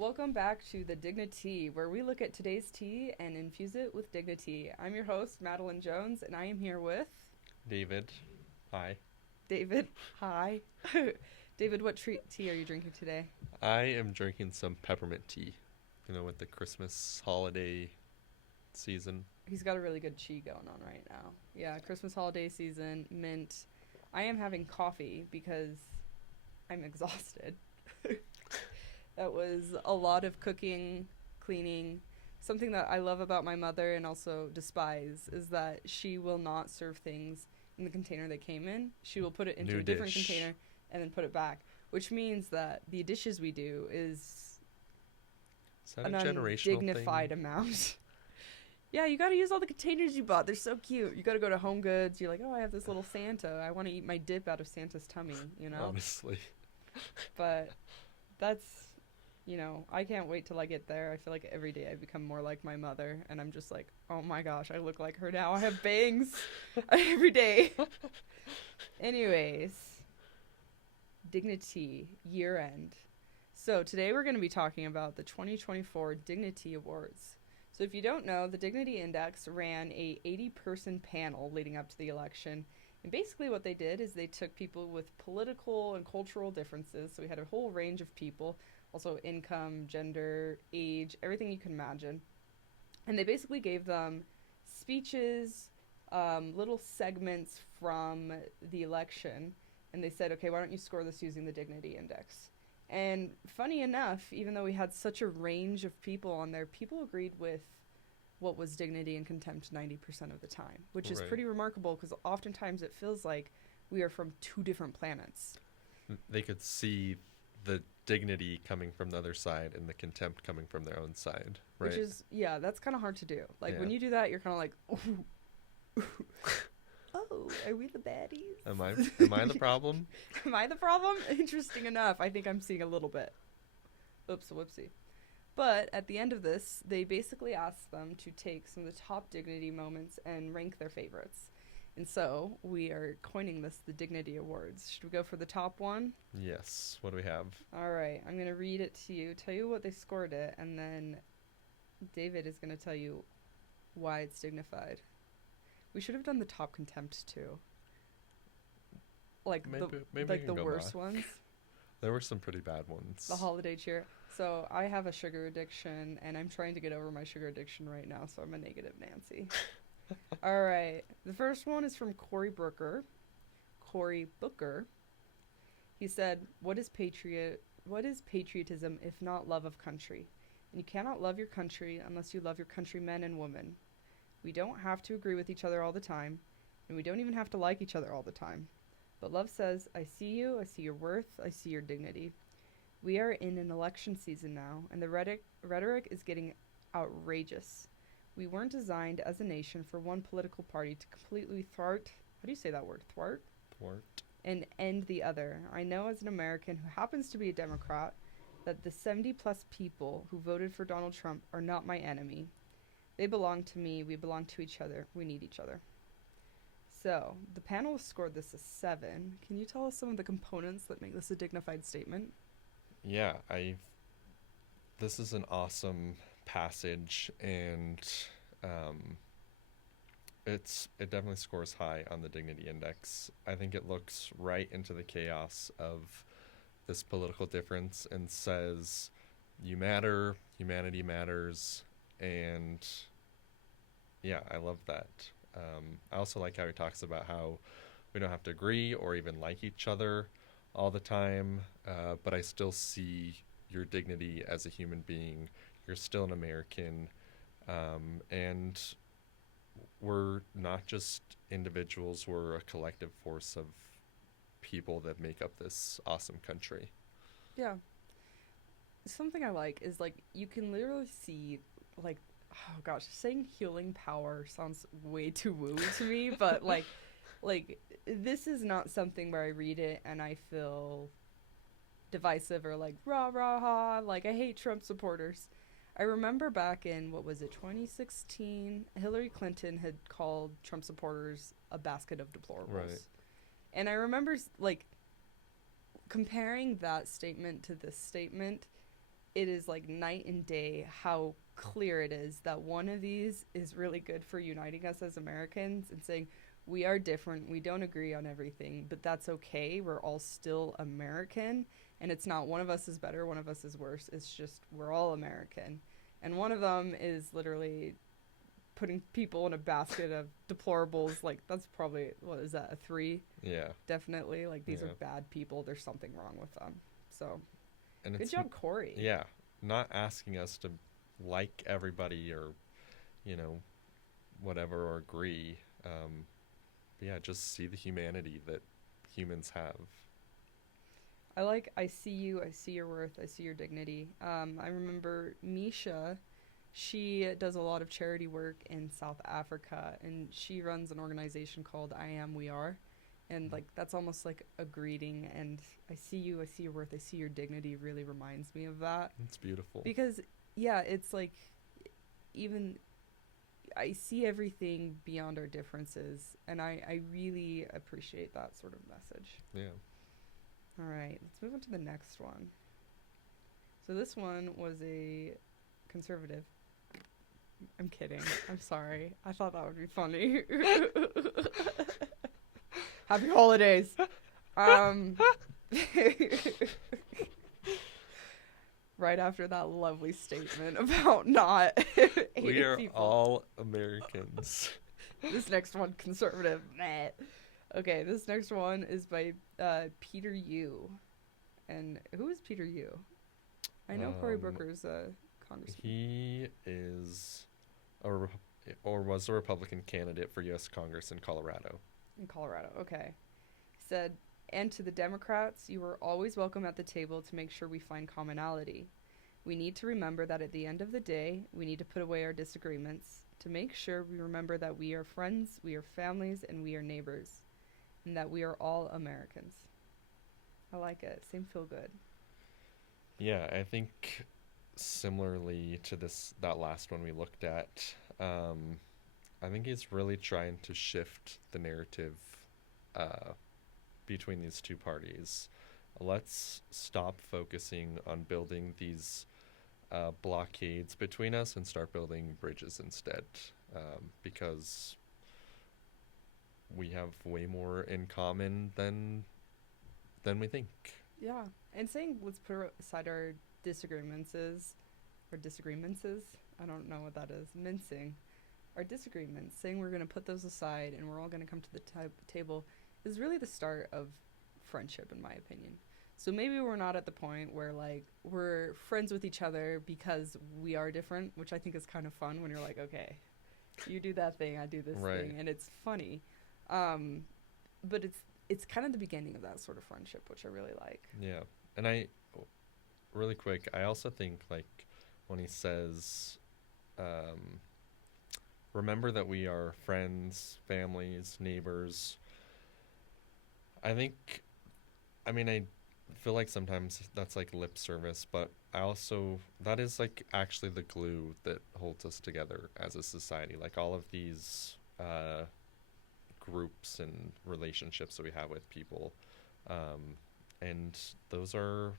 Welcome back to The Dignity, where we look at today's tea and infuse it with dignity. I'm your host, Madeleine Jones, and I am here with David, hi. David. Hi. David, what tea are you drinking today? I am drinking some peppermint tea, with the Christmas holiday season. He's got a really good tea going on right now. Yeah, Christmas holiday season, mint. I am having coffee because I'm exhausted. That was a lot of cooking, cleaning. Something that I love about my mother and also despise is that she will not serve things in the container they came in. She will put it into New a different dish. container and then put it back, which means that the dishes we do is Is that an a generational undignified thing? amount. Yeah, you gotta use all the containers you bought. They're so cute. You gotta go to Home Goods. You're like, oh, I have this little Santa. I want to eat my dip out of Santa's tummy, Honestly. But that's, I can't wait till I get there. I feel like every day I become more like my mother, and I'm just like, oh my gosh, I look like her now. I have bangs every day. Anyways, Dignity year end. So today we're going to be talking about the 2024 Dignity Awards. So if you don't know, the Dignity Index ran a 80-person panel leading up to the election. And basically what they did is they took people with political and cultural differences. So we had a whole range of people, also income, gender, age, everything you can imagine. And they basically gave them speeches, little segments from the election. And they said, okay, why don't you score this using the Dignity Index? And funny enough, even though we had such a range of people on there, people agreed with what was dignity and contempt 90% of the time, which is Right. pretty remarkable because oftentimes it feels like we are from two different planets. They could see the dignity coming from the other side and the contempt coming from their own side, right? Which is, yeah, that's kind of hard to do. Like, Yeah. when you do that, you're kind of like, ooh, oh, are we the baddies? Am I the problem? Am I the problem? Interesting enough, I think I'm seeing a little bit. Oops, whoopsie. But at the end of this, they basically asked them to take some of the top dignity moments and rank their favorites. And so we are coining this the Dignity Awards. Should we go for the top one? Yes. What do we have? All right, I'm going to read it to you, tell you what they scored it, and then David is going to tell you why it's dignified. We should have done the top contempt too. Like Maybe we like the can go worst back. ones. There were some pretty bad ones. The holiday cheer. So I have a sugar addiction, and I'm trying to get over my sugar addiction right now, so I'm a negative Nancy. All right. The first one is from Cory Booker. He said, What is patriotism if not love of country? And you cannot love your country unless you love your countrymen and women. We don't have to agree with each other all the time, and we don't even have to like each other all the time. But love says, I see you, I see your worth, I see your dignity. We are in an election season now, and the rhetoric is getting outrageous. We weren't designed as a nation for one political party to completely thwart, how do you say that word, thwart? Thwart. And end the other. I know as an American who happens to be a Democrat that the 70 plus people who voted for Donald Trump are not my enemy. They belong to me, we belong to each other, we need each other. So, the panelists scored this a 7. Can you tell us some of the components that make this a dignified statement? Yeah, this is an awesome passage, and it definitely scores high on the Dignity Index. I think it looks right into the chaos of this political difference and says, you matter, humanity matters, and yeah, I love that. I also like how he talks about how we don't have to agree or even like each other all the time, but I still see your dignity as a human being. You're still an American, and we're not just individuals, we're a collective force of people that make up this awesome country. Yeah. Something I like is, like, you can literally see, like, oh gosh, saying healing power sounds way too woo to me, but like this is not something where I read it and I feel divisive or like rah rah ha, like I hate Trump supporters. I remember back in, what was it, 2016, Hillary Clinton had called Trump supporters a basket of deplorables. Right. And I remember like comparing that statement to this statement, it is like night and day how clear it is that one of these is really good for uniting us as Americans and saying we are different, we don't agree on everything, but that's okay. We're all still American, and it's not one of us is better, one of us is worse. It's just we're all American. And one of them is literally putting people in a basket of deplorables. Like, that's probably, what is that, a 3? Yeah. Definitely. Like, these Yeah. are bad people. There's something wrong with them. So, And good job, Corey. Yeah. Not asking us to like everybody or, you know, whatever, or agree. But yeah, just see the humanity that humans have. I see you, I see your worth, I see your dignity. I remember Misha, she does a lot of charity work in South Africa, and she runs an organization called I Am We Are. And like that's almost like a greeting, and I see you, I see your worth, I see your dignity really reminds me of that. It's beautiful. Because yeah, it's like even I see everything beyond our differences, and I really appreciate that sort of message. Yeah. All right, let's move on to the next one. So this one was a conservative. I'm kidding. I'm sorry. I thought that would be funny. Happy holidays. Right after that lovely statement about not hating We are people. all Americans. This next one, conservative. Nah. Okay, this next one is by Peter Yu. And who is Peter Yu? I know Cory Booker's a congressman. He is or was a Republican candidate for U.S. Congress in Colorado. In Colorado, okay. He said, and to the Democrats, you are always welcome at the table to make sure we find commonality. We need to remember that at the end of the day, we need to put away our disagreements to make sure we remember that we are friends, we are families, and we are neighbors, and that we are all Americans. I like it. Same feel good. Yeah, I think similarly to that last one we looked at, I think he's really trying to shift the narrative between these two parties. Let's stop focusing on building these blockades between us and start building bridges instead, because we have way more in common than we think. Yeah, and saying let's put aside our disagreements I don't know what that is. Mincing our disagreements, saying we're going to put those aside and we're all going to come to the table is really the start of friendship, in my opinion. So maybe we're not at the point where like we're friends with each other because we are different, which I think is kind of fun when you're like, okay, you do that thing, I do this Right. thing, and it's funny. But it's kind of the beginning of that sort of friendship, which I really like. Yeah. And really quick, I also think like when he says, remember that we are friends, families, neighbors. I feel like sometimes that's like lip service, but that is like actually the glue that holds us together as a society. Like all of these groups and relationships that we have with people. And those are,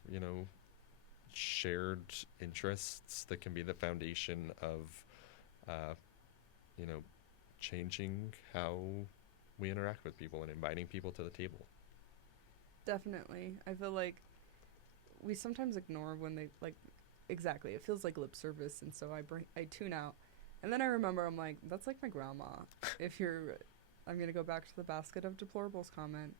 shared interests that can be the foundation of, changing how we interact with people and inviting people to the table. Definitely. I feel like we sometimes ignore when they like exactly. It feels like lip service, and so I tune out. And then I remember I'm like, that's like my grandma. I'm going to go back to the basket of deplorables comment.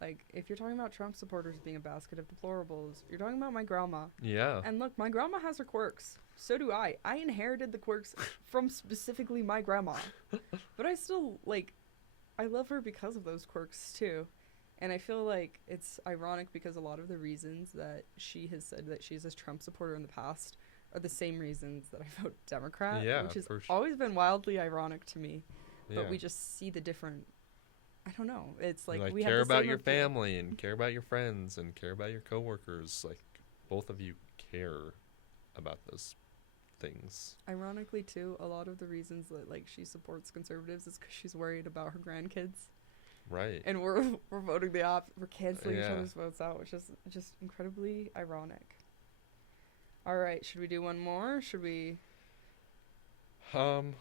Like, if you're talking about Trump supporters being a basket of deplorables, you're talking about my grandma. Yeah. And look, my grandma has her quirks. So do I. I inherited the quirks from specifically my grandma. But I still, I love her because of those quirks, too. And I feel like it's ironic because a lot of the reasons that she has said that she's a Trump supporter in the past are the same reasons that I vote Democrat, which has always been wildly ironic to me. But we just see the different, I don't know. It's like we care have the about same your appeal. family and care about your friends and care about your coworkers. Like, both of you care about those things. Ironically, too, a lot of the reasons that she supports conservatives is because she's worried about her grandkids. Right. And we're voting the opposite. We're canceling each Yeah. other's votes out, which is just incredibly ironic. All right, should we do one more? Should we? Um,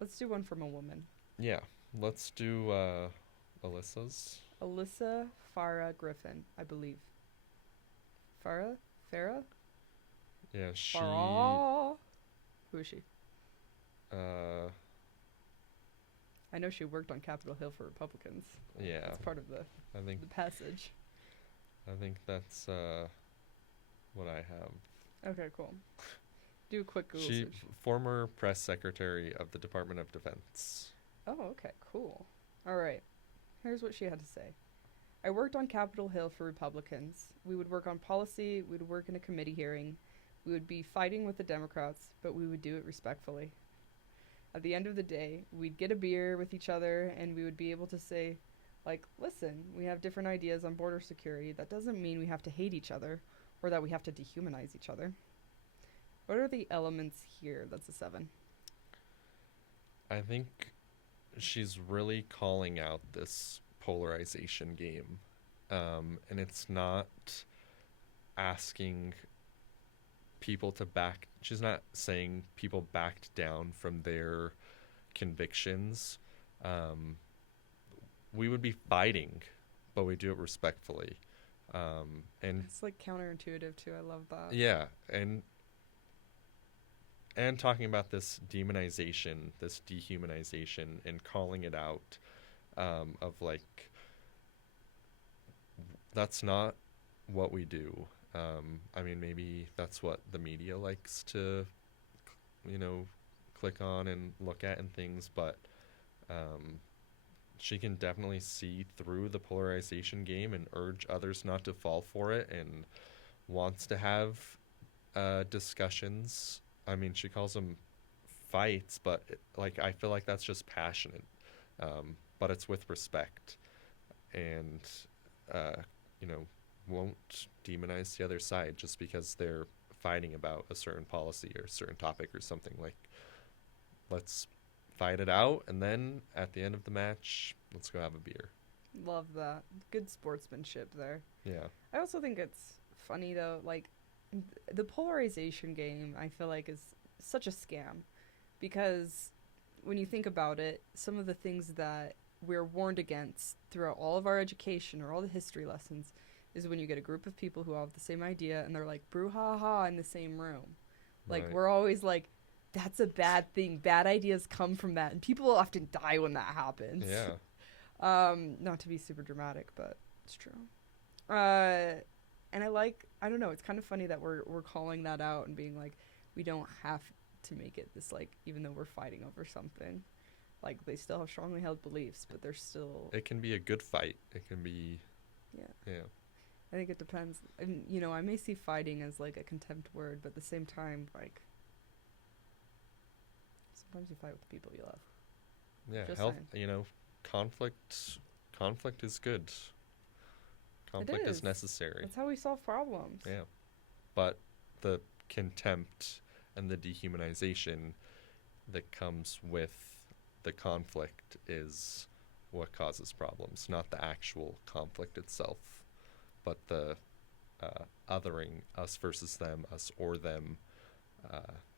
Let's do one from a woman. yeah, let's do Alyssa's. Alyssa Farah Griffin, I believe. Farah? Farah? Yeah, she. Farah? Who is she? Uh, I know she worked on Capitol Hill for Republicans. yeah, That's part of the I passage. think that's what I have. Okay, cool. Do a quick Google She search. former press secretary of the Department of Defense. Oh, okay, cool. All right. Here's what she had to say. I worked on Capitol Hill for Republicans. We would work on policy, we would work in a committee hearing. We would be fighting with the Democrats, but we would do it respectfully. At the end of the day, we'd get a beer with each other and we would be able to say, like, listen, we have different ideas on border security. That doesn't mean we have to hate each other or that we have to dehumanize each other. What are the elements here? That's a 7. I think she's really calling out this polarization game. And it's not asking people to back. She's not saying people backed down from their convictions. We would be fighting, but we do it respectfully. And It's like counterintuitive too. I love that. yeah, and talking about this demonization, this dehumanization, and calling it out, of like, that's not what we do. I mean, maybe that's what the media likes to, click on and look at and things, but she can definitely see through the polarization game and urge others not to fall for it, and wants to have discussions. I mean, she calls them fights, but I feel like that's just passionate, but it's with respect, and won't demonize the other side just because they're fighting about a certain policy or a certain topic or something. Like, let's fight it out, and then at the end of the match, let's go have a beer. Love that. Good sportsmanship there. Yeah. I also think it's funny though, like the polarization game I feel like is such a scam, because when you think about it, some of the things that we're warned against throughout all of our education or all the history lessons is when you get a group of people who have the same idea and they're like brouhaha in the same room. Like, Right. we're always like, that's a bad thing. Bad ideas come from that. And people often die when that happens. Yeah. Not to be super dramatic, but it's true. And I don't know, it's kind of funny that we're calling that out and being like, we don't have to make it this, like, even though we're fighting over something. Like, they still have strongly held beliefs, but they're still... It can be a good fight. It can be... Yeah. Yeah. I think it depends. And, I may see fighting as, like, a contempt word, but at the same time, like... Sometimes you fight with the people you love. Yeah. Just Health, saying. conflict is good. Conflict is is. necessary. That's how we solve problems. Yeah. But the contempt and the dehumanization that comes with the conflict is what causes problems, not the actual conflict itself, but the othering, us versus them, us or them,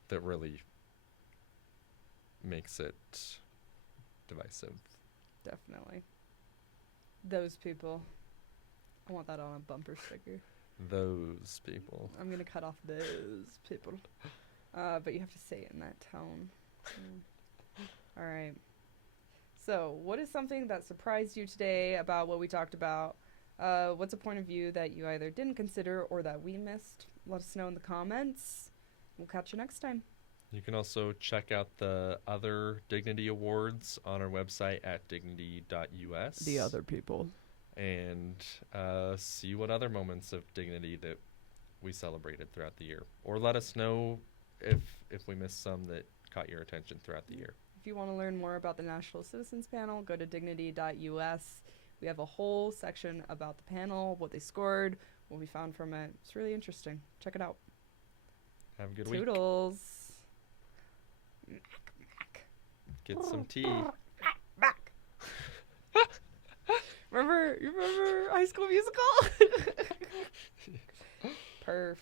that really makes it divisive. Definitely. Those people. I want that on a bumper sticker. Those people. I'm going to cut off those people. But you have to say it in that tone. All right. So, what is something that surprised you today about what we talked about? What's a point of view that you either didn't consider or that we missed? Let us know in the comments. We'll catch you next time. You can also check out the other Dignity Awards on our website at dignity.us. The other people. And see what other moments of dignity that we celebrated throughout the year. Or let us know if we missed some that caught your attention throughout the year. If you want to learn more about the National Citizens Panel, go to dignity.us. We have a whole section about the panel, what they scored, what we found from it. It's really interesting. Check it out. Have a good week. Toodles. Get some tea. You remember High School Musical? Perf.